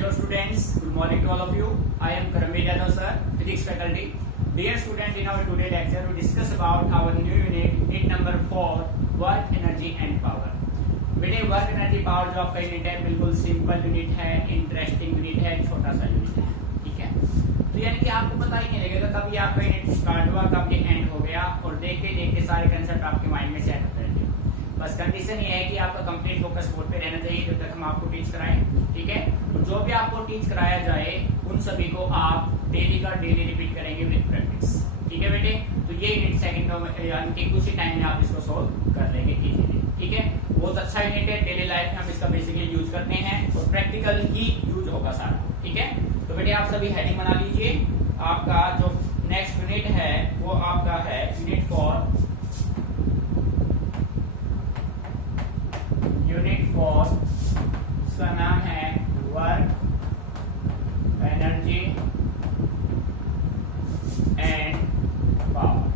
Hello students, good morning to all of you. I am Karamveer Yadav sir, physics faculty. Dear student, in our today lecture we discuss about our new unit number 4, work energy and power. बेटे work energy power जो आपका unit है बिल्कुल simple unit है, interesting unit है, छोटा सा unit है, ठीक है। तो यानी कि आपको पता ही नहीं लगेगा कब ये आपका यूनिट स्टार्ट हुआ, कब ये एंड हो गया, और देखते देखते सारे कंसेप्ट आपके माइंड में सेट हो जाएंगे। बस कंडीशन ये है कि आपका कंप्लीट फोकस बोर्ड पे रहना चाहिए जब तक हम आपको टीच कराएं, ठीक है। तो जो भी आपको टीच कराया जाए उन सभी को आप डेली का डेली रिपीट करेंगे विद प्रैक्टिस, ठीक है बेटे। तो ये यूनिट सेकंडों में यानी कि कुछ ही टाइम में आप इसको सोल्व कर लेंगे इजीली, ठीक है। बहुत अच्छा यूनिट है, डेली लाइफ में हम इसका बेसिकली यूज करते हैं और प्रैक्टिकल ही यूज होगा सारा, ठीक है। तो बेटे आप सभी हेडिंग बना लीजिए। आपका जो नेक्स्ट यूनिट है वो आपका है यूनिट 4 उसका नाम है वर्क एनर्जी एंड पावर।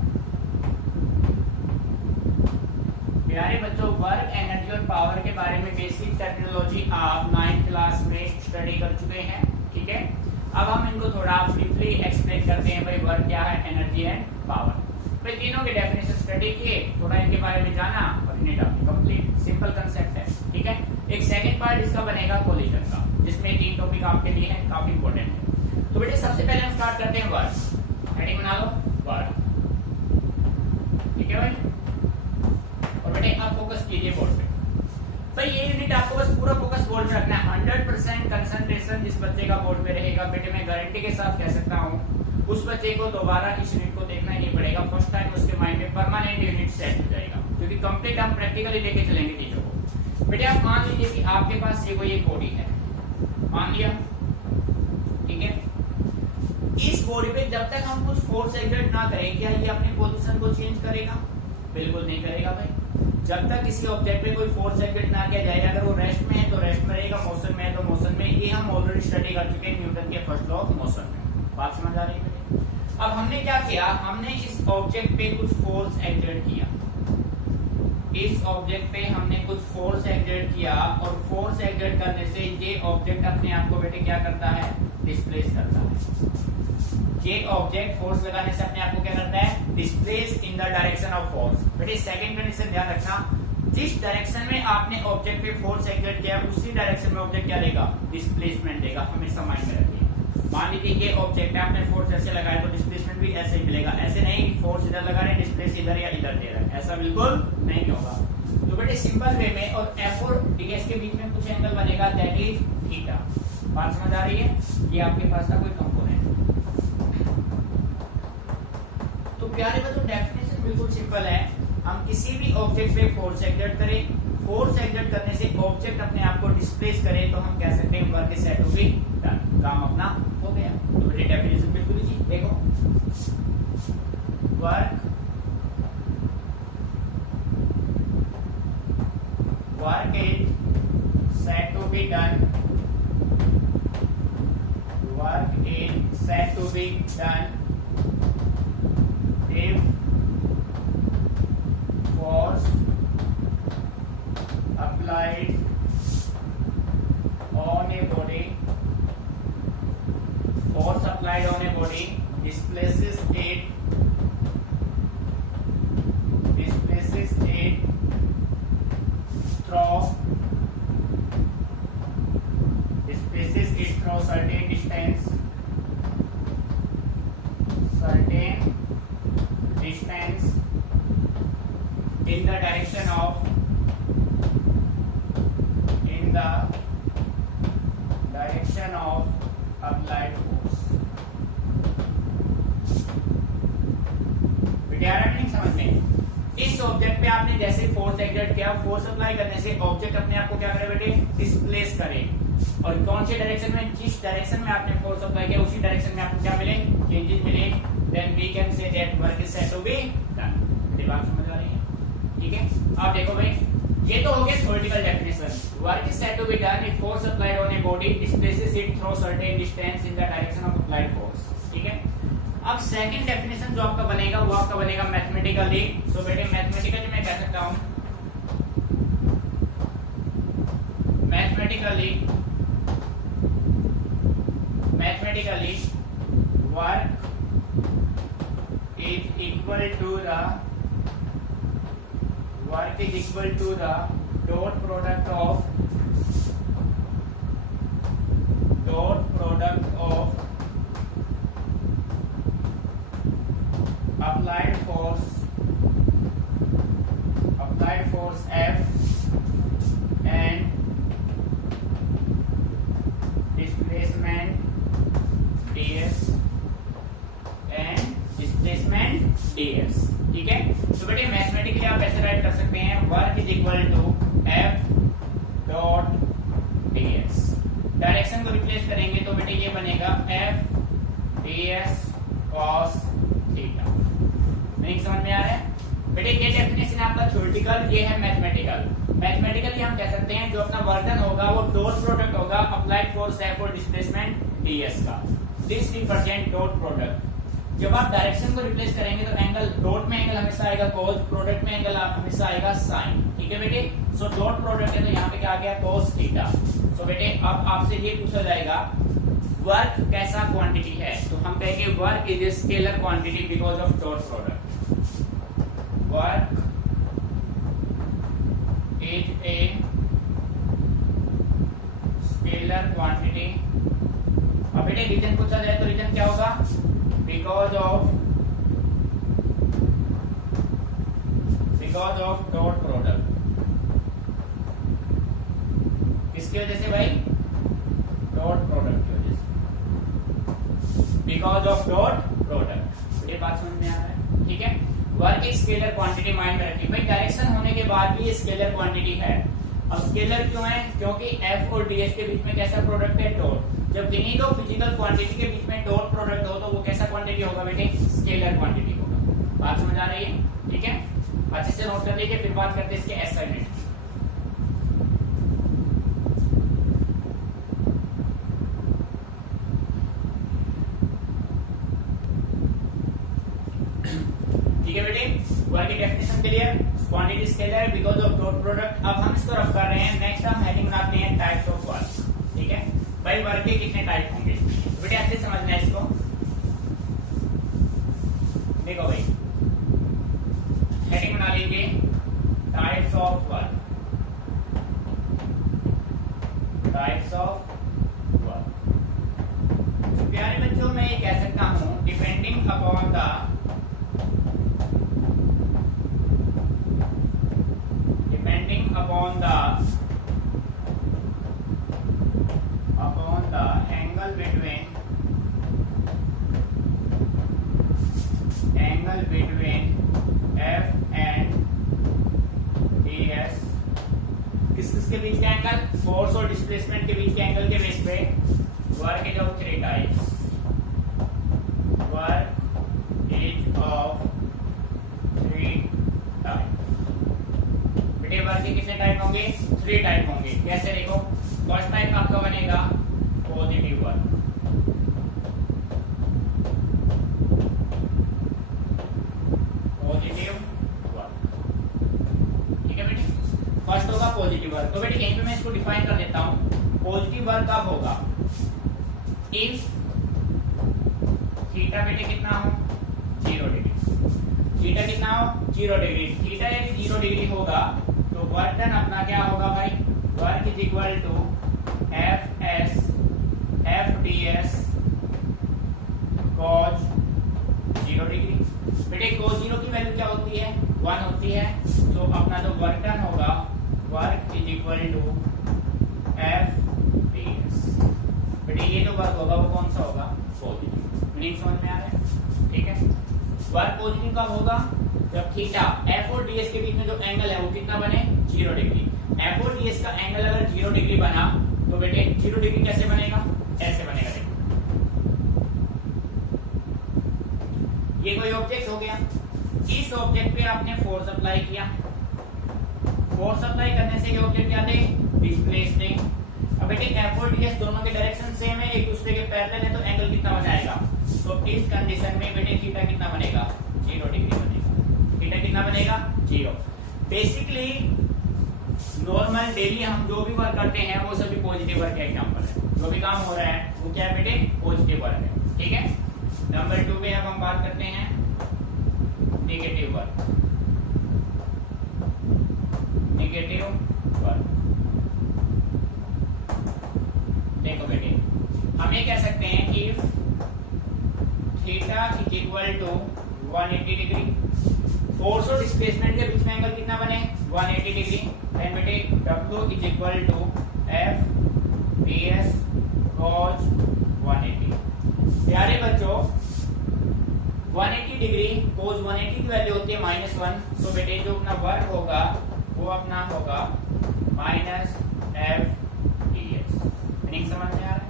प्यारे बच्चों, वर्क एनर्जी और पावर के बारे में बेसिक टेक्नोलॉजी आप 9th क्लास में स्टडी कर चुके हैं, ठीक है। अब हम इनको थोड़ा ब्रीफली एक्सप्लेन करते हैं भाई वर्क क्या है, एनर्जी एंड पावर। भाई तीनों के डेफिनेशन स्टडी किए, थोड़ा इनके बारे में जाना और इन्हें डालना, कंप्लीट सिंपल कंसेप्ट है, ठीक है। एक सेकंड पार्ट इसका बनेगा कोलिजन का, जिसमें 3 टॉपिक आपके लिए है, काफी इंपॉर्टेंट है। तो बेटे सबसे पहले हम स्टार्ट करते हैं वर्क। हेडिंग बना लो वर्क, ठीक है भाई। और बेटे आप फोकस कीजिए बोर्ड पे। भाई ये यूनिट आपको बस पूरा फोकस बोर्ड में रखना है। 100% कंसंट्रेशन जिस बच्चे का बोर्ड पे रहेगा बेटे, मैं गारंटी के साथ कह सकता हूँ उस बच्चे को दोबारा इस यूनिट को देखना ही नहीं पड़ेगा। फर्स्ट टाइम उसके माइंड में परमानेंट यूनिट सेट हो जाएगा, क्योंकि कंप्लीट हम प्रैक्टिकली लेके चलेंगे चीजों को। बेटे आप मान लीजिए कि आपके पास ये कोई एक बॉडी है, मान लिया, ठीक है। इस बॉडी पे जब तक हम कुछ फोर्स एक्सर्ट ना करें, क्या ये अपनी पोजीशन को चेंज करेगा? बिल्कुल नहीं करेगा भाई। जब तक किसी ऑब्जेक्ट पे कोई फोर्स एक्सर्ट ना किया जाए, अगर वो रेस्ट में है तो रेस्ट में रहेगा, मोशन में है तो मोशन में। ये हम ऑलरेडी स्टडी कर चुके हैं न्यूटन के फर्स्ट लॉ ऑफ मोशन में। बात समझ आ रही है? अब हमने क्या किया, हमने इस ऑब्जेक्ट पे कुछ फोर्स एक्सर्ट किया, इस ऑब्जेक्ट पे हमने कुछ फोर्स एक्सर्ट किया, और फोर्स एक्सर्ट करने से ये ऑब्जेक्ट अपने आप को बेटे क्या करता है, डिस्प्लेस करता है। ये ऑब्जेक्ट फोर्स लगाने से अपने आप को क्या करता है, displace in the direction of force. बेटे सेकंड कंडीशन ध्यान रखना, जिस डायरेक्शन में आपने ऑब्जेक्ट पे फोर्स एक्सर्ट किया उसी डायरेक्शन में ऑब्जेक्ट क्या लेगा, डिस्प्लेसमेंट देगा। हमेशा माइंड में रखिए। मान लीजिए ये ऑब्जेक्ट है, आपने फोर्स ऐसे लगाया तो डिस्प्लेसमेंट भी ऐसे ही मिलेगा। ऐसे नहीं फोर्स इधर लगा रहे डिस्प्लेस इधर या इधर दे रहा है, ऐसा बिल्कुल नहीं होगा। तो बेटे सिंपल वे में, और एफ और डीएस के बीच में कुछ एंगल बनेगा, दैट इज थीटा। बात समझ आ रही है? ये आपके पास का कोई कंपोनेंट। तो प्यारे बच्चों डेफिनेशन बिल्कुल सिंपल है। हम किसी भी ऑब्जेक्ट पे फोर्स एक्सर्ट करें, फोर्स एक्सर्ट करने से ऑब्जेक्ट अपने आप को डिस्प्लेस करे, तो हम कह सकते हैं work is said to be done, काम अपना हो गया। तो बेटे डेफिनेशन बिल्कुल ही देखो, work is said to be done, work is said to be done if force applied on a body displaces it through certain distance in the direction of applied force। विद्यार्थी समझ में, इस ऑब्जेक्ट पे आपने जैसे फोर्स एक्सर्ट किया, force apply करने से ऑब्जेक्ट अपने आप को क्या करे बेटे, डिस्प्लेस करे। और कौन से डायरेक्शन में, जिस डायरेक्शन में आपने फोर्स अप्लाई किया उसी डायरेक्शन में आपको क्या मिले, चेंजेस मिले, then we can say that work is said to be done. बात समझ आ रही है? ठीक है। अब देखो भाई, ये तो हो गया theoretical definition. Work is said to be done if force applied on a body displaces it through certain distance in the direction of applied force, ठीक है। अब सेकंड डेफिनेशन जो आपका बनेगा वो आपका बनेगा मैथमेटिकली। सो बेटे मैथमेटिकली मैं कह सकता हूं, mathematically basically work is equal to the dot product of applied force F and displacement ds, ठीक है। तो बेटे मैथमेटिकली आप ऐसे राइट कर सकते हैं, work is equal to F dot ds। Direction को रिप्लेस करेंगे तो बेटे ये बनेगा F ds cos theta. Meaning समझ में आ रहा है बेटे? ये डेफिनेशन है आपका थ्योरेटिकल, ये है मैथमेटिकल। मैथमेटिकली हम कह सकते हैं जो अपना वर्क डन होगा वो डॉट प्रोडक्ट होगा अप्लाइड फोर्स F और डिस्प्लेसमेंट ds का। This represent dot product. जब आप डायरेक्शन को रिप्लेस करेंगे तो एंगल डॉट में एंगल हमेशा आएगा cos, प्रोडक्ट में एंगल हमेशा आएगा sin, ठीक है बेटे। सो डॉट प्रोडक्ट है तो यहाँ पे क्या आ गया cos थीटा। सो बेटे अब आपसे ये पूछा जाएगा वर्क कैसा क्वांटिटी है, तो हम कहेंगे work is a scalar quantity because of dot product. Work is a scalar quantity. अब बेटे रीजन पूछा जाए तो रीजन क्या होगा? because of dot product। किसकी वजह से भाई? डॉट प्रोडक्ट की वजह से, बिकॉज ऑफ डॉट प्रोडक्ट। ये बात समझ में आ रहा है, ठीक है। वर्क एक स्केलर क्वांटिटी माइंड में रखिए भाई, डायरेक्शन होने के बाद भी ये स्केलर क्वांटिटी है। अब स्केलर क्यों है? क्योंकि F और ds के बीच में कैसा प्रोडक्ट है? डॉट। जब किन्हीं दो फिजिकल क्वांटिटी के बीच में डॉट प्रोडक्ट हो तो वो कैसा क्वांटिटी होगा बेटे? स्केलर क्वांटिटी होगा। बात समझ आ रही है? ठीक है, अच्छे से नोट कर लीजिए, फिर बात करते हैं इसके असाइनमेंट। ठीक है बेटे, वर्क की definition clear. Quantity scalar because of dot product. अब हम इसको रफ कर रहे हैं। नेक्स्ट हम हेडिंग बनाते हैं टाइप्स ऑफ वर्क। ठीक है भाई, वर्क के कितने टाइप होंगे बेटे अच्छे समझना है इसको। देखो भाई, हेडिंग बना लीजिए types of work. Types of work. प्यारे बच्चों, मैं ये कह सकता हूं depending upon the angle between F and ds। किसके बीच का एंगल? फोर्स और डिस्प्लेसमेंट के बीच के एंगल के बेस पे work is of three types. Work is of three types. बेटे वर्क के कितने टाइप होंगे? थ्री टाइप होंगे। कैसे? देखो, फर्स्ट टाइप आपका बनेगा पॉजिटिव वर्क। फर्स्ट होगा पॉजिटिव वर्क। तो बेटे यहीं पे मैं इसको डिफाइन कर देता हूं। पॉजिटिव वर्क कब होगा? इफ थीटा बेटे कितना हो? 0 डिग्री। थीटा कितना हो? 0 डिग्री। थीटा यदि 0 डिग्री होगा तो वर्क डन अपना क्या होगा भाई? Work is equal to F ds cos 0 degree. बेटे cos 0 की वैल्यू क्या होती है? 1 होती है। तो अपना जो वर्क डन होगा work is equal to F ds। बेटे ये जो वर्क होगा वो कौन सा होगा? पॉजिटिव। मीनिंग समझ में आ रहा है? ठीक है। वर्क पॉजिटिव कब होगा? जब थीटा F और ds के बीच में जो एंगल है वो कितना बने? 0 डिग्री। F और ds का एंगल अगर 0 डिग्री बना तो बेटे 0 डिग्री कैसे बनेगा? ऐसे बनेगा। देखो, ये कोई ऑब्जेक्ट हो गया। इस ऑब्जेक्ट पे आपने फोर्स अप्लाई किया। फोर्स अप्लाई करने से ये ऑब्जेक्ट क्या थे? डिस्प्लेस थे। अब बेटे F और ds दोनों के डायरेक्शन सेम है, एक दूसरे के पैरेलल है, तो एंगल कितना बनाएगा? तो इस कंडीशन में बेटे थीटा कितना बनेगा? 0 डिग्री बनेगा। थीटा कितना बनेगा? 0। बेसिकली नॉर्मल डेली हम जो भी वर्क करते हैं वो सभी पॉजिटिव वर्क के एग्जांपल है। जो भी काम हो रहा है वो क्या है बेटे, पॉजिटिव वर्क है। ठीक है, नंबर 2 पे अब हम बात करते हैं नेगेटिव वर्क। नेगेटिव वर्क देखो बेटे, हम ये कह सकते हैं कि if theta is equal to 180 degree, force और डिस्प्लेसमेंट के बीच में एंगल कितना बने, 180 डिग्री, देन बेटे W is equal to F PS cos 180। प्यारे बच्चों 180 डिग्री cos 180 की वैल्यू होती है -1, तो बेटे जो अपना वर्क होगा वो अपना होगा -F PS। मीनिंग समझ में आ रहा है?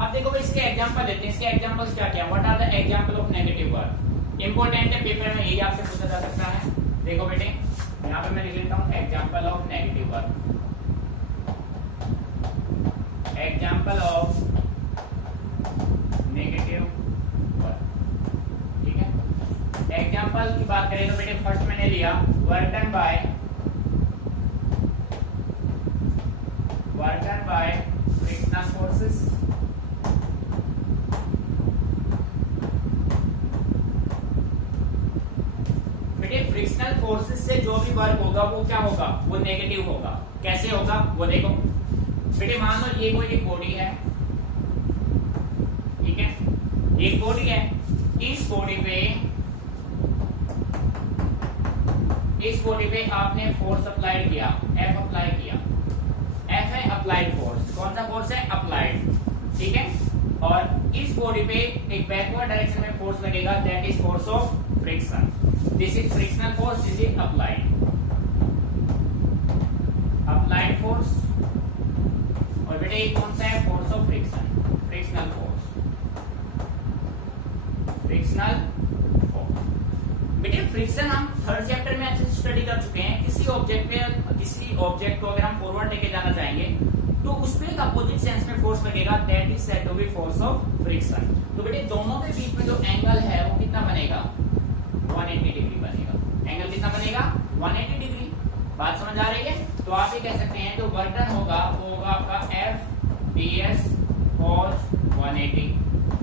अब देखो भाई इसके एग्जांपल लेते हैं। इसके एग्जांपल्स क्या क्या, what are the example of negative work. Important है, पेपर में यही आपसे पूछा जा सकता है। देखो बेटे यहाँ पे मैं लिख लेता हूँ example of negative work. Example of negative work, ठीक है। एग्जांपल की बात करें तो बेटे फर्स्ट मैंने लिया work done bye frictional forces. Frictional forces से जो भी वर्क होगा वो क्या होगा, वो नेगेटिव होगा। कैसे होगा वो देखो बेटे, मान लो ये कोई एक बॉडी है, ठीक है, एक बॉडी है, इस बॉडी पे आपने फोर्स अप्लाई किया, F अप्लाई किया। F है अप्लाइड फोर्स। कौन सा फोर्स है, अप्लाइड, ठीक है। और इस बॉडी पे एक बैकवर्ड डायरेक्शन में फोर्स लगेगा, that is force of friction. This is frictional force, this is applied force. और बेटे ये कौन सा है, force of friction, frictional force, frictional force. बेटे फ्रिक्शन हम थर्ड चैप्टर में अच्छे से स्टडी कर चुके हैं। किसी ऑब्जेक्ट को अगर हम फॉरवर्ड लेके जाना चाहेंगे तो उसमें एक अपोजिट सेंस में फोर्स लगेगा, that is said to be force of friction. तो बेटे दोनों के बीच में जो एंगल है वो कितना बनेगा, 180 डिग्री बनेगा। एंगल कितना बनेगा, 180 डिग्री। बात समझ आ रही है? तो आप ये कह सकते हैं जो वर्क डन होगा वो होगा आपका F PS cos 180।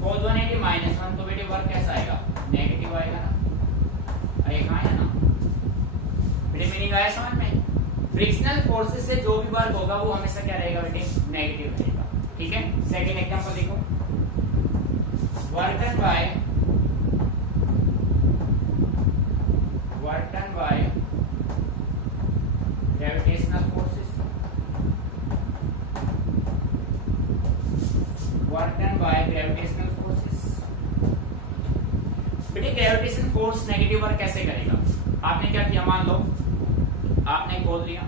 cos 180 -1, तो बेटे वर्क कैसा आएगा, नेगेटिव आएगा ना। अरे कहाँ है ना बेटे, मीनिंग आया समझ में? फ्रिक्शनल फोर्सेस से जो भी वर्क होगा वो हमेशा क्या रहेगा बेटे, नेगेटिव रहेगा। ठीक है, सेकंड एग्जांपल देखो, work done by gravitational forces. Work done by gravitational forces. बेटे ग्रेविटेशन फोर्स नेगेटिव वर्क कैसे करेगा? आपने क्या किया, मान लो आपने बॉल लिया,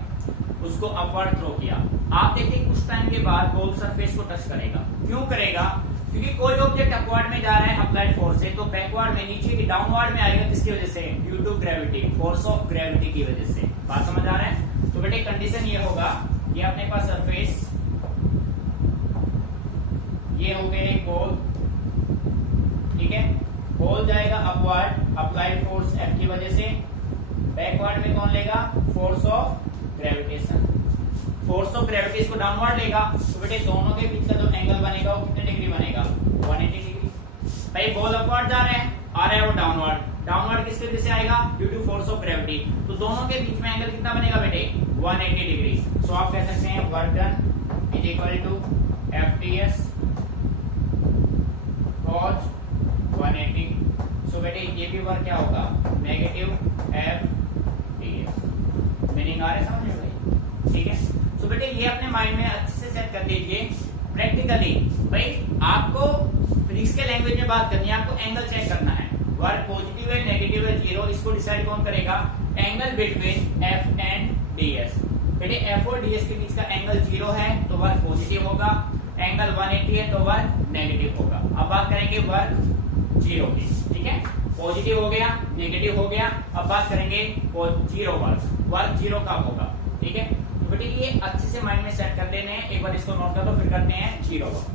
उसको अपवर्ड थ्रो किया। आप देखिए कुछ टाइम के बाद बॉल सरफेस को टच करेगा। क्यों करेगा? क्योंकि कोई ऑब्जेक्ट अपवर्ड में जा रहा है अप्लाइड फोर्स से, तो बैकवर्ड में, नीचे की डाउनवर्ड में आएगा। किसकी वजह से? Due to gravity, force of gravity की वजह से। बात समझ आ रहा है? तो बेटे कंडीशन ये होगा, ये अपने पास सरफेस, ये हो गए एक बॉल, ठीक है। बॉल जाएगा अपवर्ड, अप्लाइड फोर्स F की वजह से। बैकवर्ड में कौन लेगा? Force of gravitation. Force of gravity इसको डाउनवर्ड लेगा, तो बेटे दोनों के बीच का जो एंगल बनेगा वो कितने डिग्री बनेगा? 180 डिग्री। भाई बॉल अपवर्ड जा रहे हैं, आ रहा है वो डाउनवर्ड। डाउनवर्ड किसके वजह से आएगा? Due to force of gravity. तो दोनों के बीच में एंगल कितना बनेगा बेटे? 180 डिग्री। सो आप कह सकते हैं work done is equal to FPS cos 180। So बेटे ये भी वर्क क्या होगा? Negative FPS। मीनिंग आ रहा है समझ में भाई? ठीक है। सो बेटे ये अपने माइंड में अच्छे से सेट कर लीजिए। प्रैक्टिकली भाई आपको फिजिक्स के लैंग्वेज में बात करनी है, आपको एंगल चेक करना है। वर्क पॉजिटिव है, नेगेटिव है, जीरो, इसको डिसाइड कौन करेगा? Angle between F and DS। बेटे F और DS के बीच का एंगल 0 है तो वर्क पॉजिटिव होगा, एंगल 180 है तो वर्क नेगेटिव होगा। अब बात करेंगे वर्क 0 की, ठीक है। पॉजिटिव हो गया, नेगेटिव हो गया, अब बात करेंगे 0 वर्क 0 कब होगा, ठीक है। तो बेटे ये अच्छे से माइंड में सेट कर लेने हैं। एक बार इसको नोट कर लो, फिर करते हैं 0 वर्क।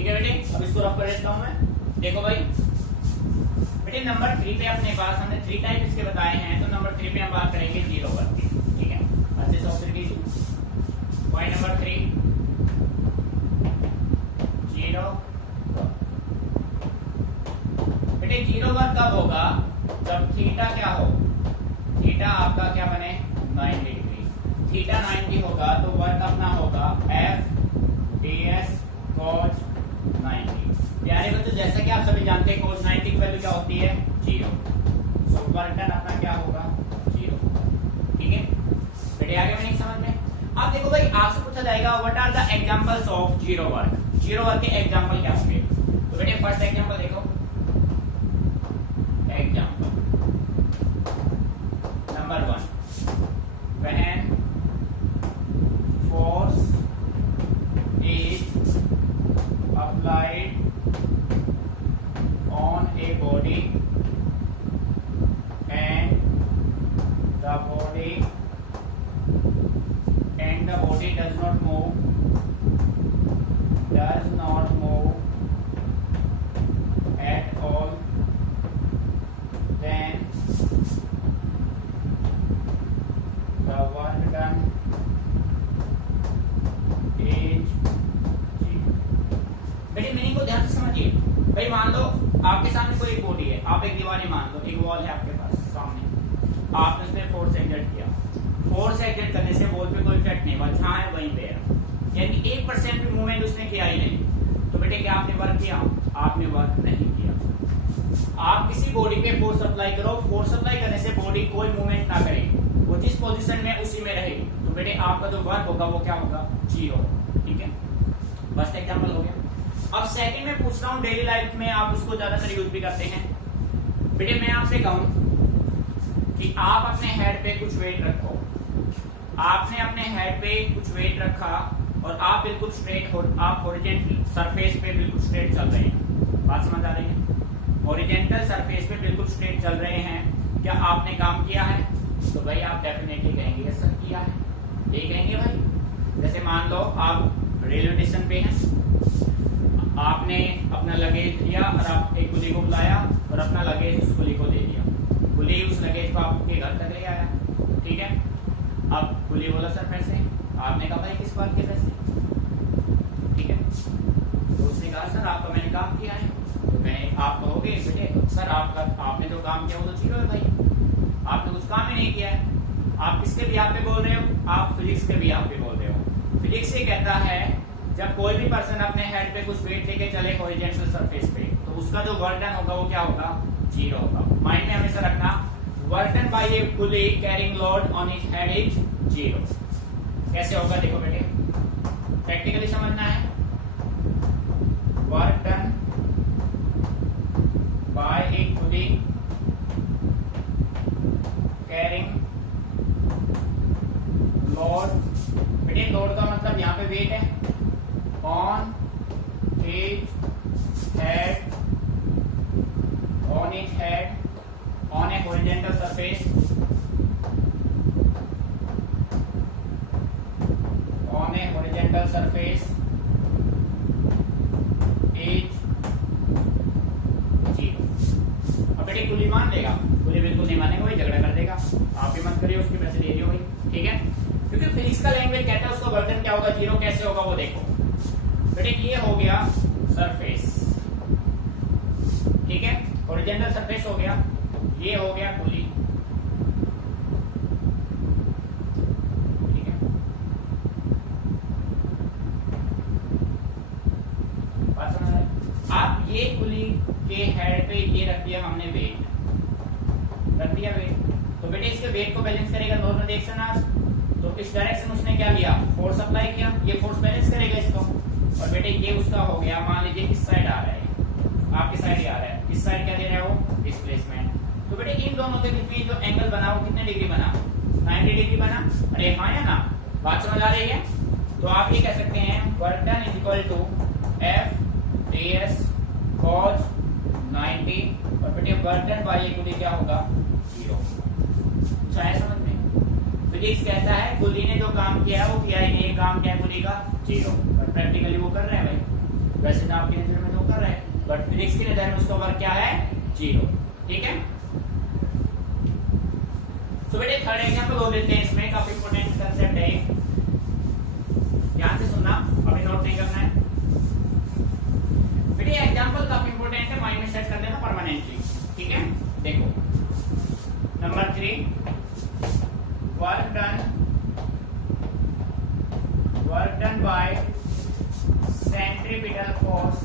ठीक है बेटे, अब इसको रफ कर देता हूं मैं। देखो भाई बेटे नंबर 3 पे अपने पास हमने 3 टाइप इसके बताए हैं, तो नंबर 3 पे हम बात करेंगे जीरो वर्क की। ठीक है, अच्छे से ऑब्जर्व कीजिए। Point number 3 zero. बेटे जीरो वर्क कब होगा? जब थीटा क्या हो, थीटा आपका क्या बने 90 डिग्री। थीटा 90 होगा तो वर्क अपना होगा एफ डी एस cos 90। प्यारे बच्चों जैसा कि आप सभी जानते हैं cos 90 की वैल्यू क्या होती है? 0। सो वर्क डन अपना क्या होगा? 0। ठीक है बेटे, आगे में नहीं समझ में? अब देखो भाई आपसे पूछा जाएगा what are the examples of zero work. Zero work के एग्जांपल क्या होंगे? तो बेटे फर्स्ट एग्जांपल देखो, example number 1, when force is applied on a body and the body does not move at all, then the work done is zero। बेटे meaning को ध्यान से समझिए। भाई मान लो आपके सामने कोई एक बॉडी है, आप एक दीवार मान लो, एक वॉल है आपके पास सामने, आपने उस पर फोर्स एक्सर्ट किया। फोर्स एक्सर्ट करने से वॉल पे कोई इफेक्ट नहीं हुआ, जहां है वहीं पे है, यानी 1% भी मूवमेंट उसने किया ही नहीं। तो बेटे क्या आपने वर्क किया? आपने वर्क नहीं किया। आप किसी बॉडी पे फोर्स अप्लाई करो, फोर्स अप्लाई करने से बॉडी कोई मूवमेंट ना करे, वो जिस पोजीशन में उसी में रहे, तो बेटे आपका जो वर्क होगा वो क्या होगा? 0। ठीक है, फर्स्ट एग्जांपल हो गया। अब सेकंड में पूछ रहा हूं, डेली लाइफ में आप उसको ज्यादातर यूज भी करते हैं। बेटे मैं आपसे कहूं कि आप अपने हेड पे कुछ वेट रखो, आपने अपने हेड पे कुछ वेट रखा और आप बिल्कुल स्ट्रेट हो, आप हॉरिजॉन्टल सरफेस पे बिल्कुल स्ट्रेट चल रहे हैं। बात समझ आ रही है? हॉरिजॉन्टल सरफेस पे बिल्कुल स्ट्रेट चल रहे हैं, क्या आपने काम किया है? तो भाई आप डेफिनेटली कहेंगे यस सर किया है, ये कहेंगे भाई। जैसे मान लो आप रेलवे स्टेशन पे हैं, आपने अपना लगेज लिया और आप एक कुली को बुलाया और अपना लगेज उस कुली को दे दिया। कुली उस लगेज को आपके घर तक ले आया। ठीक है, अब कुली बोला सर पैसे, आपने कहा भाई किस बात के पैसे? ठीक है, तो उसने कहा सर आपका मैंने काम किया है। तो कहें आप कहोगे बेटे सर आपका आपने जो काम किया वो तो जीरो है भाई, आपने कुछ काम ही नहीं किया है। आप किसके भी आप पे बोल रहे हो? आप फिजिक्स के भी आप पे बोल रहे हो। फिजिक्स ये कहता है जब कोई भी पर्सन अपने हेड पे कुछ वेट लेके चले हॉरिजॉन्टल सरफेस पे, तो उसका जो वर्क डन होगा वो क्या होगा? 0 होगा। माइंड में हमेशा रखना, work done by A pulley carrying load on his head is 0। कैसे होगा देखो बेटे, प्रैक्टिकली समझना है। Work done by A pulley carrying load, बेटे लोड का मतलब यहाँ पे वेट है, on his head, on his head on A horizontal surface, on a horizontal surface is 0। अब बेटे कुली मान लेगा? कुली बिल्कुल नहीं मानेगा, वही झगड़ा कर देगा। आप भी मत करिए, उसके पैसे दे दियो भाई। ठीक है, क्योंकि फिजिक्स का लैंग्वेज कहता है उसका वर्तन क्या होगा? 0 कैसे होगा वो देखो बेटे। ये हो गया सरफेस, ठीक है, हॉरिजॉन्टल सरफेस हो गया, ये हो गया कुली। आप ये कुली के हेड पे ये रख दिया हमने वेट, रख दिया वेट, तो बेटे इसके वेट को बैलेंस करेगा नॉर्मल डायरेक्शन आज। तो इस डायरेक्शन उसने क्या लिया? फोर्स अप्लाई किया, ये फोर्स बैलेंस करेगा इसको। और बेटे ये उसका हो गया, मान लीजिए इस साइड आ रहा है, आपकी साइड ही आ रहा है, इस साइड क्या दे रहा है वो? डिस्प्लेसमेंट। तो बेटे इन दोनों के बीच में जो एंगल बना वो कितने डिग्री बना? 90 डिग्री बना। अरे हाँ या ना? बात समझ आ रही है? तो आप ये कह सकते हैं work done is equal to F ds cos 90, और बेटे वर्क डन बाय ये कुली क्या होगा? 0। चाहे समझ में? फिजिक्स कहता है कुली ने जो काम किया है वो किया है, ये काम क्या है कुली का? 0। और प्रैक्टिकली वो कर रहे हैं भाई। वैसे तो आपकी नजर में तो कर रहा है, बट फिजिक्स की नजर में उसका वर्क क्या है, 0। ठीक है, तो बेटे थर्ड एग्जांपल बोल देते हैं, इसमें काफी इंपॉर्टेंट कंसेप्ट है, ध्यान से सुनना, अभी नोट नहीं करना है बेटे। एग्जांपल काफी इंपॉर्टेंट है, माइंड में सेट कर देना परमानेंटली। ठीक है, देखो number 3, work done bye centripetal force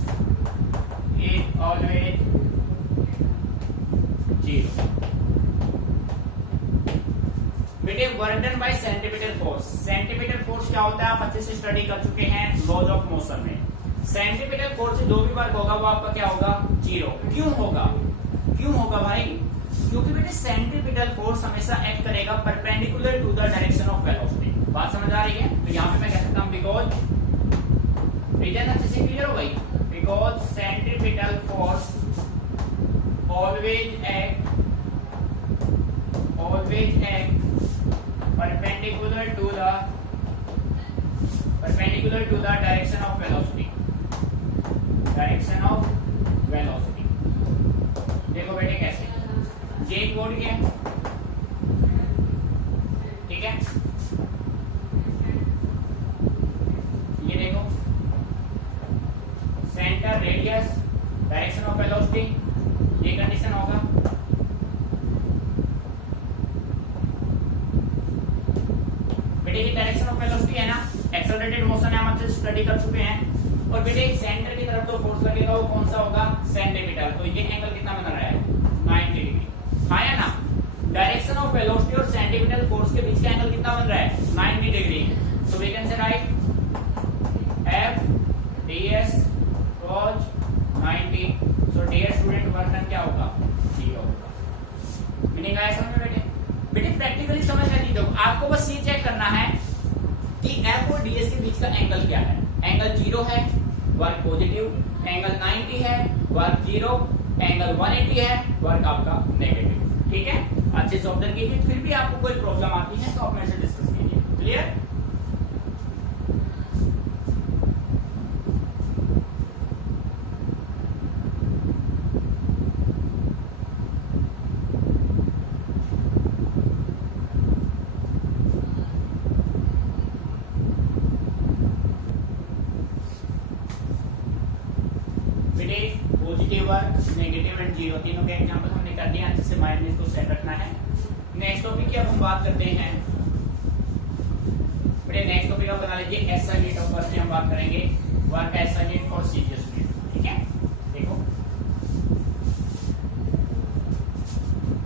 is always 0। बेटे work done bye centripetal force, centripetal force क्या होता है आप अच्छे से स्टडी कर चुके हैं लॉज ऑफ मोशन में। सेंट्रीपिटल फोर्स से जो भी वर्क होगा वो आपका क्या होगा, 0। क्यों होगा, क्यों होगा भाई, क्योंकि बेटे सेंट्रीपिटल फोर्स हमेशा एक्ट करेगा perpendicular to the direction of velocity. बात समझ आ रही है, तो यहाँ पे मैं कह सकता हूँ बिकॉज, रीजन अच्छे से क्लियर हो गई, because centripetal force always act perpendicular to the direction of velocity, देखो बेटे कैसे, ये एक बॉडी है, ठीक है, ये देखो centre, radius, direction of velocity, ये कंडीशन होगा। बेटे डायरेक्शन ऑफ वेलोसिटी है ना, एक्सेलरेटेड मोशन है, हम अच्छे से स्टडी कर चुके हैं। और बेटे सेंटर की तरफ जो फोर्स लगेगा वो कौन सा होगा, सेंटीमीटर। तो ये एंगल कितना बन रहा है, 90 डिग्री। हाँ या ना, डायरेक्शन ऑफ वेलोसिटी और सेंटीमीटर फोर्स के बीच का एंगल कितना बन रहा है, 90 डिग्री। तो we can say write F ds cos 90। So dear student work done क्या होगा, 0 होगा। मीनिंग आया समझ में बेटे? बेटे प्रैक्टिकली समझ में दो, आपको बस ये चेक करना है कि F और ds के बीच का एंगल क्या है। एंगल 0 है, वर्क पॉजिटिव, एंगल 90 है, वर्क 0, एंगल 180 है, वर्क आपका नेगेटिव। ठीक है, अच्छे से ऑब्जर्व कीजिए, फिर भी आपको कोई प्रॉब्लम आती है तो आप मेरे से डिस्कस कीजिए। Clear? Positive work, negative and 0 तीनों के एग्जांपल हमने कर दिए, अच्छे से माइंड में इसको सेट रखना है। नेक्स्ट टॉपिक की अब हम बात करते हैं बेटे, नेक्स्ट टॉपिक आप बना लीजिए एसआई यूनिट ऑफ वर्क की हम बात करेंगे, work SI unit for serious unit. ठीक है, देखो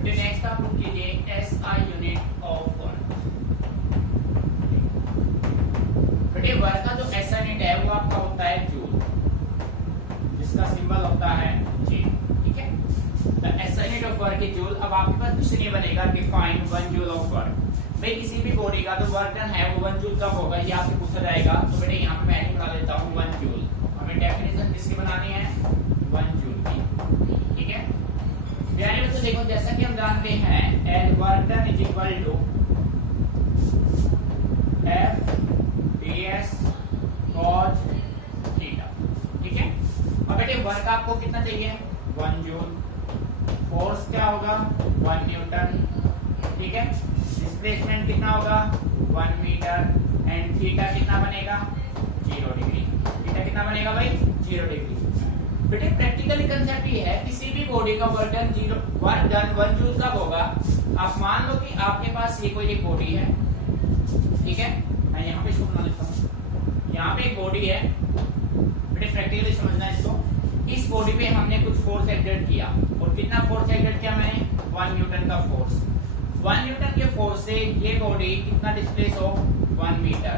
बेटे नेक्स्ट आप लोग कीजिए एसआई यूनिट ऑफ वर्क। बेटे वर्क का जो एसआई यूनिट है वो आपका होता है जूल, जिसका सिंबल होता है J। ठीक है, the SI unit of work is joule. अब आपके पास क्वेश्चन ये बनेगा कि फाइंड 1 जूल ऑफ वर्क। भाई किसी भी बॉडी का जो वर्क डन है वो 1 जूल कब होगा, ये आपसे पूछा जाएगा। तो बेटे यहाँ पे मैं ही बना लेता हूँ 1 जूल। हमें डेफिनेशन किसकी बनानी है, 1 जूल की। ठीक है, प्यारे बच्चों देखो, जैसा कि हम जानते हैं एल work done is equal to F ds cos theta. ठीक है, अब बेटे वर्क आपको कितना चाहिए, 1 जूल। फोर्स क्या होगा, 1 न्यूटन। ठीक है, डिस्प्लेसमेंट कितना होगा, 1 मीटर। एंड थीटा कितना बनेगा, 0 डिग्री। थीटा कितना बनेगा भाई, 0 डिग्री। बेटे प्रैक्टिकली कंसेप्ट ये है, किसी भी बॉडी का वर्क डन 1 जूल कब होगा। आप मान लो कि आपके पास ये कोई एक बॉडी है, ठीक है, मैं यहाँ पे इसको बना लेता हूँ, यहाँ पे एक बॉडी है। बेटे प्रैक्टिकली समझना इसको, इस बॉडी पे हमने कुछ फोर्स एक्सर्ट किया, और कितना फोर्स एक्सर्ट किया मैंने, 1 न्यूटन का फोर्स। 1 न्यूटन के फोर्स से ये बॉडी कितना डिस्प्लेस हो, 1 meter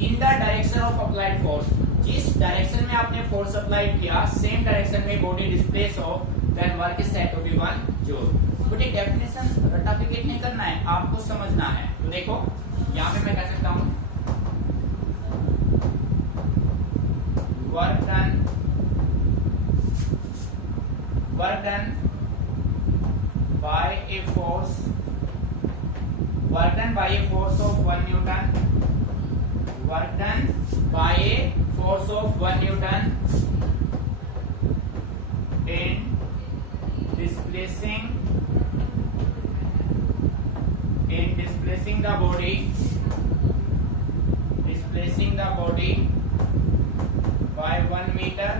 in the direction of applied force. जिस डायरेक्शन में आपने फोर्स अप्लाई किया, सेम डायरेक्शन में बॉडी डिस्प्लेस हो, then work is said to be 1 joule. बेटे डेफिनेशन रटाफिकेट नहीं करना है, आपको समझना है। तो देखो यहाँ पे मैं कह सकता हूँ work done by a force of 1 Newton, work done by a force of 1 Newton 1 meter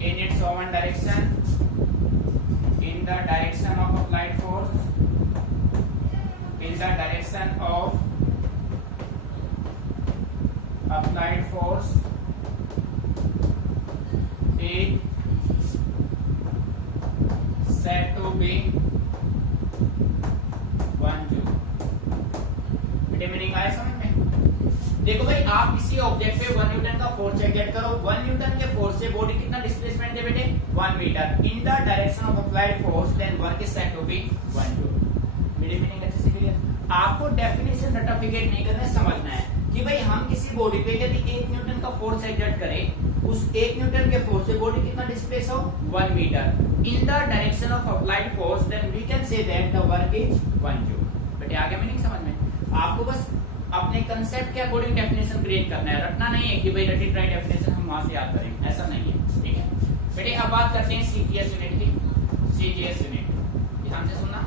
in its own direction in the direction of applied force in the direction of applied force is said to be 1 joule। बेटे meaning आया समझ में? देखो भाई, आप किसी object पे 1 Newton का फोर्स एग्जर्ट करो, 1 न्यूटन के फोर्स से बॉडी कितना डिस्प्लेसमेंट है बेटे? 1 meter in the direction of applied force, then work is said to be 1 joule. मेरी मीनिंग अच्छे से क्लियर? आपको डेफिनेशन रटिफिकेट नहीं करना, समझना है कि भाई हम किसी बॉडी पे यदि 1 न्यूटन का फोर्स एग्जर्ट करें, उस 1 न्यूटन के फोर्स से बॉडी कितना डिस्प्लेस हो? 1 meter in the direction of applied force, then we can say that the work is 1 joule. बेटे आगे मीनिंग समझ में? आपको बस अपने कंसेप्ट के अकॉर्डिंग डेफिनेशन क्रिएट करना है, रटना नहीं है कि भाई रटी ट्राई डेफिनेशन हम वहां से याद करेंगे, ऐसा नहीं है, ठीक है बेटे। अब बात करते हैं सीजीएस यूनिट की। सीजीएस यूनिट ध्यान से सुनना।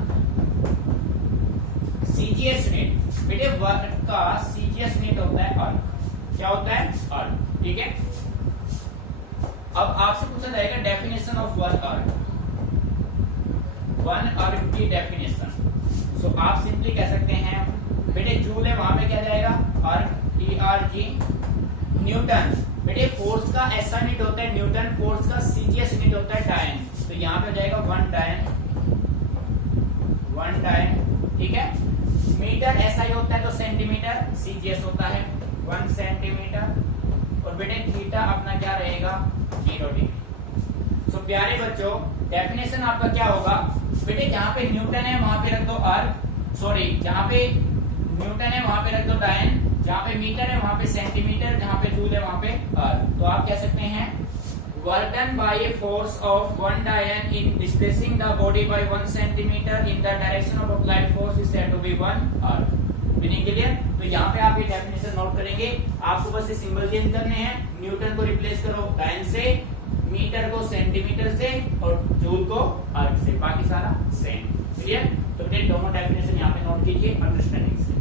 सीजीएस यूनिट बेटे वर्क का सीजीएस यूनिट होता है अर्क। क्या होता है? अर्क, ठीक है। अब आपसे पूछा जाएगा डेफिनेशन ऑफ वन अर्क। वन अर्क की डेफिनेशन, सो आप सिंपली कह सकते हैं बेटे जूल है, वहां पे क्या जाएगा? अर्क, ERG। न्यूटन बेटे फोर्स का ऐसा यूनिट होता है न्यूटन, फोर्स का सीजीएस यूनिट होता है डायन, तो यहाँ पे हो जाएगा 1 डायन, 1 डायन, ठीक है। मीटर ऐसा ही होता है तो सेंटीमीटर सीजीएस होता है 1 सेंटीमीटर, और बेटे थीटा अपना क्या रहेगा? 0 डिग्री। सो प्यारे बच्चों, डेफिनेशन आपका क्या होगा बेटे? जहां पे न्यूटन है वहां पे रख दो अर्क, सॉरी जहां पे न्यूटन है वहां पे रख दो डायन, जहां पे मीटर है वहां पे सेंटीमीटर, जहां पे जूल है वहां पे अर्क। तो आप कह सकते हैं work done by a force of 1 dyne in displacing the body by 1 centimetre in the direction of applied force is said to be 1 erg. Meaning clear? तो यहाँ पे आप ये डेफिनेशन नोट करेंगे, आपको बस ये सिंबल चेंज करने हैं। न्यूटन को रिप्लेस करो डायन से, मीटर को सेंटीमीटर से, और जूल को अर्क से, बाकी सारा सेम। क्लियर? तो बेटे दोनों डेफिनेशन यहाँ पे नोट कीजिए अंडरस्टैंडिंग से।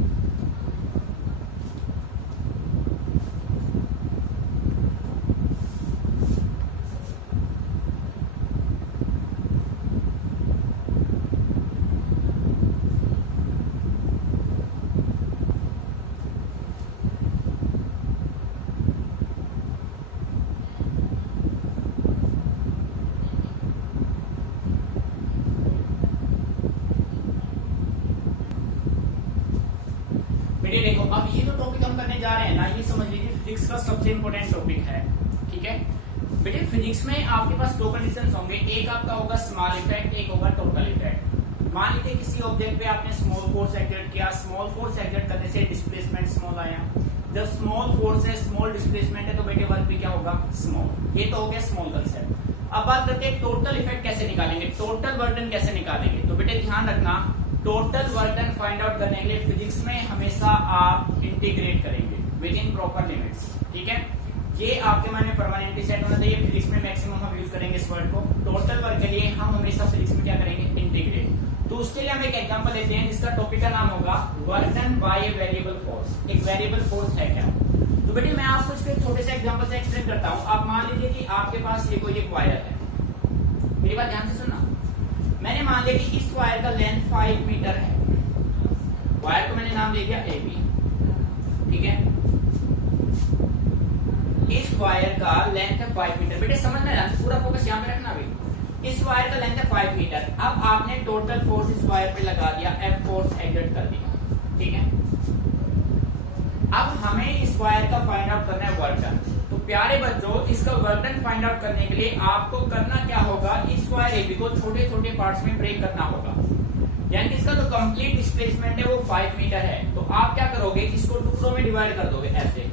बेटे देखो, अब ये जो टॉपिक हम करने जा रहे हैं ना, ये समझ लीजिए फिजिक्स का सबसे इंपॉर्टेंट टॉपिक है, ठीक है बेटे। फिजिक्स में आपके पास दो कंडीशंस होंगे, एक आपका होगा स्मॉल इफेक्ट, एक होगा टोटल इफेक्ट। मान लीजिए किसी ऑब्जेक्ट पे आपने स्मॉल फोर्स एक्सर्ट किया, स्मॉल फोर्स एक्सर्ट करने से डिस्प्लेसमेंट स्मॉल आया। जब स्मॉल फोर्स है, स्मॉल डिस्प्लेसमेंट है, तो बेटे वर्क भी क्या होगा? स्मॉल। ये तो हो गया स्मॉल कंसेप्ट। अब बात करते हैं टोटल इफेक्ट कैसे निकालेंगे, टोटल वर्क कैसे निकालेंगे। तो बेटे ध्यान रखना, total work done find out करने के लिए फिजिक्स में हमेशा आप इंटीग्रेट करेंगे विद इन प्रॉपर लिमिट्स, ठीक है। ये आपके माइंड में परमानेंटली सेट होना चाहिए। फिजिक्स में मैक्सिमम हम यूज करेंगे इस वर्ड को। टोटल वर्क के लिए हम हमेशा फिजिक्स में क्या करेंगे? इंटीग्रेट। तो उसके लिए हम एक एग्जांपल लेते हैं जिसका टॉपिक का नाम होगा work done by a variable force. एक वेरिएबल फोर्स है क्या? तो बेटे मैं आपको इसके छोटे से एग्जांपल से एक्सप्लेन करता हूँ। आप मान लीजिए कि आपके पास ये कोई एक वायर है, मेरी बात ध्यान से सुनना। मैंने मान लिया कि इस वायर का लेंथ 5 मीटर है, वायर को मैंने नाम दे दिया AB, ठीक है। इस वायर का लेंथ है 5 मीटर। बेटे समझना है, पूरा फोकस यहाँ पे रखना भी। इस वायर का लेंथ है 5 मीटर। अब आपने टोटल फोर्स इस वायर पे लगा दिया, F फोर्स एक्सर्ट कर दिया, ठीक है। अब हमें इस वायर का फाइंड आउट करना है वर्क डन। तो प्यारे बच्चों, इसका वर्क डन फाइंड आउट करने के लिए आपको करना क्या होगा? इस वायर AB को छोटे छोटे पार्ट्स में ब्रेक करना होगा। यानी कि इसका जो कंप्लीट डिस्प्लेसमेंट है वो 5 मीटर है। तो आप क्या करोगे? इसको टुकड़ों में डिवाइड कर दोगे ऐसे,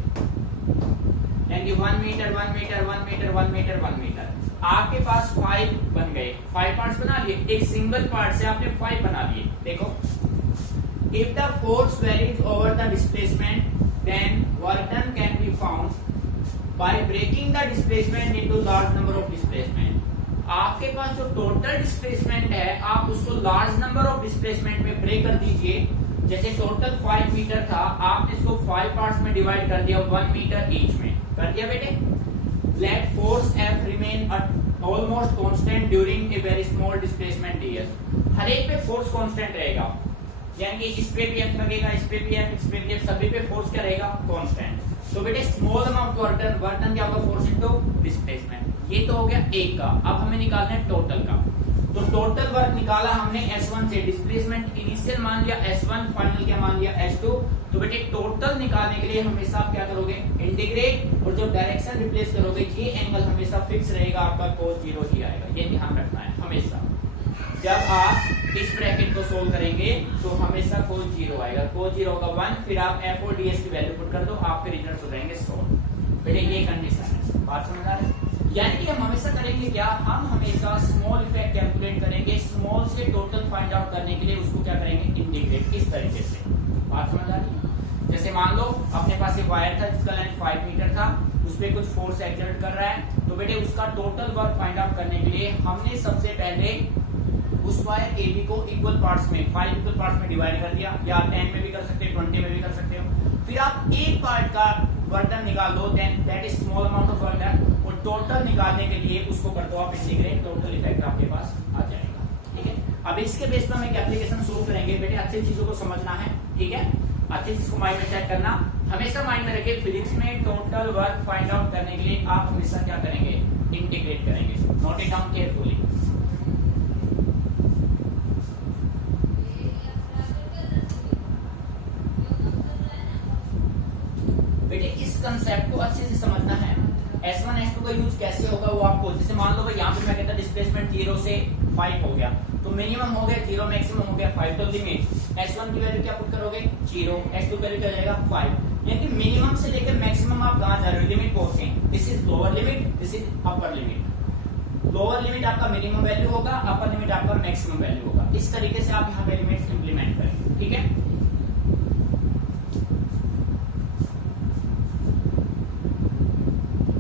यानी 1 meter 1 meter 1 meter 1 meter 1 meter. आपके पास 5 बन गए, 5 पार्ट्स बना लिए। एक सिंगल पार्ट से आपने 5 बना लिए। देखो, if the force varies over the displacement then work done can be found by breaking the displacement into large number of displacement. आपके पास जो टोटल डिस्प्लेसमेंट है, आप उसको लार्ज नंबर ऑफ डिस्प्लेसमेंट में ब्रेक कर दीजिए। जैसे टोटल 5 मीटर था, आपने इसको 5 पार्ट्स में डिवाइड कर दिया, 1 मीटर ईच में कर दिया बेटे। let force F remain at almost constant during a very small displacement ds। हर एक पे फोर्स कांस्टेंट रहेगा, यानी कि इस पे भी F लगेगा, इस पे भी F, इस पे भी F, सभी पे फोर्स क्या रहेगा? कांस्टेंट। तो बेटे स्मॉल अमाउंट वर्क डन क्या होगा? Force into displacement. ये तो हो गया एक का। अब हमें निकालना है टोटल का। तो टोटल वर्क निकाला हमने S1 से, डिस्प्लेसमेंट इनिशियल मान लिया S1, फाइनल क्या मान लिया S2। तो बेटे टोटल निकालने के लिए हमेशा आप क्या करोगे? इंटीग्रेट, और जो डायरेक्शन रिप्लेस करोगे ये एंगल हमेशा फिक्स रहेगा, आपका cos 0 ही आएगा। ये ध्यान रखना है हमेशा। जब आप इस ब्रैकेट को सोल्व करेंगे तो हमेशा cos 0 आएगा। cos 0 होगा 1, फिर आप f और ds की वैल्यू पुट कर दो, आपके रिजल्ट हो जाएंगे 100। बेटे ये कंडीशन है, बात समझ आ रही है? यानी कि हम हमेशा करेंगे क्या? हम हमेशा स्मॉल इफेक्ट कैलकुलेट करेंगे, स्मॉल से टोटल फाइंड आउट करने के लिए उसको क्या करेंगे? इंटीग्रेट। इस तरीके से बात समझ आ रही है? जैसे मान लो अपने पास एक वायर था जिसका लेंथ 5 मीटर था, उस पर कुछ फोर्स एक्सर्ट कर रहा है, तो बेटे उसका टोटल वर्क फाइंड आउट करने के लिए हमने सबसे पहले उस वायर AB को इक्वल पार्ट्स में, 5 इक्वल पार्ट्स में डिवाइड कर दिया, या 10 में भी कर सकते हो, 20 में भी कर सकते हो। फिर आप एक पार्ट का वर्क डन निकाल दो, then that is small amount of work done, और टोटल निकालने के लिए उसको कर दो आप इंटीग्रेट, टोटल इफेक्ट आपके पास आ जाएगा। ठीक है, अब इसके बेस पर हम एक एप्लीकेशन सोल्व करेंगे। बेटे अच्छी चीजों को समझना है, ठीक है, अच्छी चीज को माइंड में सेट करना। हमेशा माइंड में रखिए फिजिक्स में टोटल वर्क फाइंड आउट करने के लिए आप हमेशा क्या करेंगे? इंटीग्रेट करेंगे। Note it down carefully. बेटे इस कंसेप्ट को अच्छे से समझना है। S1 S2 का यूज कैसे होगा वो आपको, जैसे मान लो भाई यहाँ पे मैं कहता डिस्प्लेसमेंट 0 से 5 हो गया, तो मिनिमम हो गया 0, मैक्सिमम हो गया 5, तो लिमिट S1 की वैल्यू क्या पुट करोगे? 0, S2 की वैल्यू क्या जाएगा? 5। यानी कि मिनिमम से लेकर मैक्सिमम आप कहां जा रहे हो? लिमिट पहुंचे। This is lower limit, this is upper limit. Lower limit आपका मिनिमम वैल्यू होगा, अपर लिमिट आपका मैक्सिमम वैल्यू होगा। इस तरीके से आप यहाँ पे लिमिट्स इंप्लीमेंट करें। ठीक है,